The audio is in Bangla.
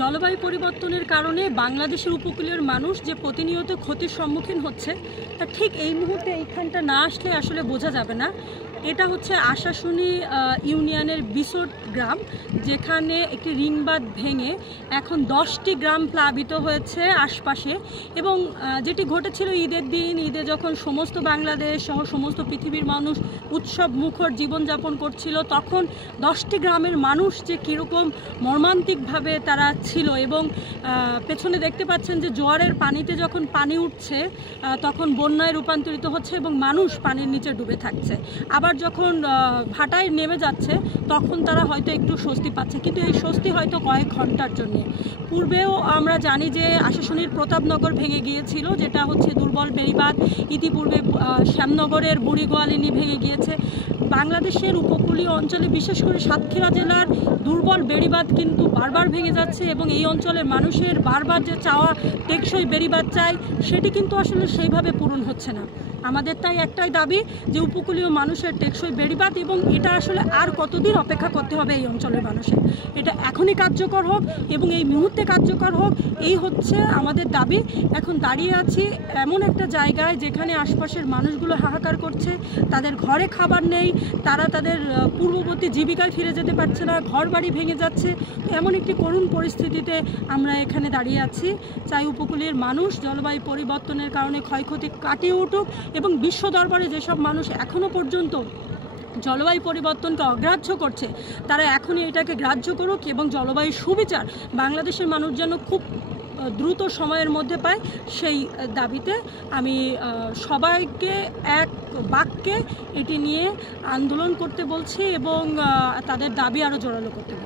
জলবায়ু পরিবর্তনের কারণে বাংলাদেশের উপকূলীয় মানুষ যে প্রতিনিয়ত ক্ষতির সম্মুখীন হচ্ছে তা ঠিক এই মুহূর্তে এইখানটা না আসলে আসলে বোঝা যাবে না। এটা হচ্ছে আশাশুনি ইউনিয়নের বিসোট গ্রাম, যেখানে একটি রিংবাঁধ ভেঙে এখন 10টি গ্রাম প্লাবিত হয়েছে আশপাশে। এবং যেটি ঘটেছিল ঈদের দিন, ঈদে যখন সমস্ত বাংলাদেশ সহ সমস্ত পৃথিবীর মানুষ উৎসব মুখর জীবনযাপন করছিল, তখন 10টি গ্রামের মানুষ যে কীরকম মর্মান্তিকভাবে তারা ছিল। এবং পেছনে দেখতে পাচ্ছেন যে জোয়ারের পানিতে যখন পানি উঠছে তখন বন্যায় রূপান্তরিত হচ্ছে এবং মানুষ পানির নিচে ডুবে থাকছে। আবার যখন ভাটায় নেমে যাচ্ছে তখন তারা হয়তো একটু স্বস্তি পাচ্ছে, কিন্তু এই স্বস্তি হয়তো কয়েক ঘন্টার জন্য। পূর্বেও আমরা জানি যে আশাশুনির প্রতাপনগর ভেঙে গিয়েছিল, যেটা হচ্ছে দুর্বল বেড়িবাঁধ। ইতিপূর্বে শ্যামনগরের বুড়িগোয়ালিনী ভেঙে গিয়েছে। বাংলাদেশের উপকূলীয় অঞ্চলে বিশেষ করে সাতক্ষীরা জেলার দুর্বল বেড়িবাঁধ কিন্তু বারবার ভেঙে যাচ্ছে এবং এই অঞ্চলের মানুষের বারবার যে চাওয়া টেকসই বেড়িবাঁধ চাই, সেটি কিন্তু আসলে সেইভাবে পূরণ হচ্ছে না। আমাদের তাই একটাই দাবি যে উপকূলীয় মানুষের টেকসই বেড়িবাঁধ, এবং এটা আসলে আর কতদিন অপেক্ষা করতে হবে এই অঞ্চলের মানুষের, এটা এখনই কার্যকর হোক এবং এই মুহূর্তে কার্যকর হোক, এই হচ্ছে আমাদের দাবি। এখন দাঁড়িয়ে আছি এমন একটা জায়গায় যেখানে আশপাশের মানুষগুলো হাহাকার করছে, তাদের ঘরে খাবার নেই, তারা তাদের পূর্ববর্তী জীবিকায় ফিরে যেতে পারছে না, ঘর বাড়ি ভেঙে যাচ্ছে। এমন একটি করুণ পরিস্থিতিতে আমরা এখানে দাঁড়িয়ে আছি। চাই উপকূলের মানুষ জলবায়ু পরিবর্তনের কারণে ক্ষয়ক্ষতি কাটিয়ে উঠুক এবং বিশ্ব দরবারে যেসব মানুষ এখনও পর্যন্ত জলবায়ু পরিবর্তনকে অগ্রাহ্য করছে, তারা এখনই এটাকে গ্রাহ্য করুক এবং জলবায়ু সুবিচার বাংলাদেশের মানুষ যেন খুব দ্রুত সময়ের মধ্যে পায়, সেই দাবিতে আমি সবাইকে এক বাক্যে এটি নিয়ে আন্দোলন করতে বলছি এবং তাদের দাবি আরও জোরালো করতে বলছি।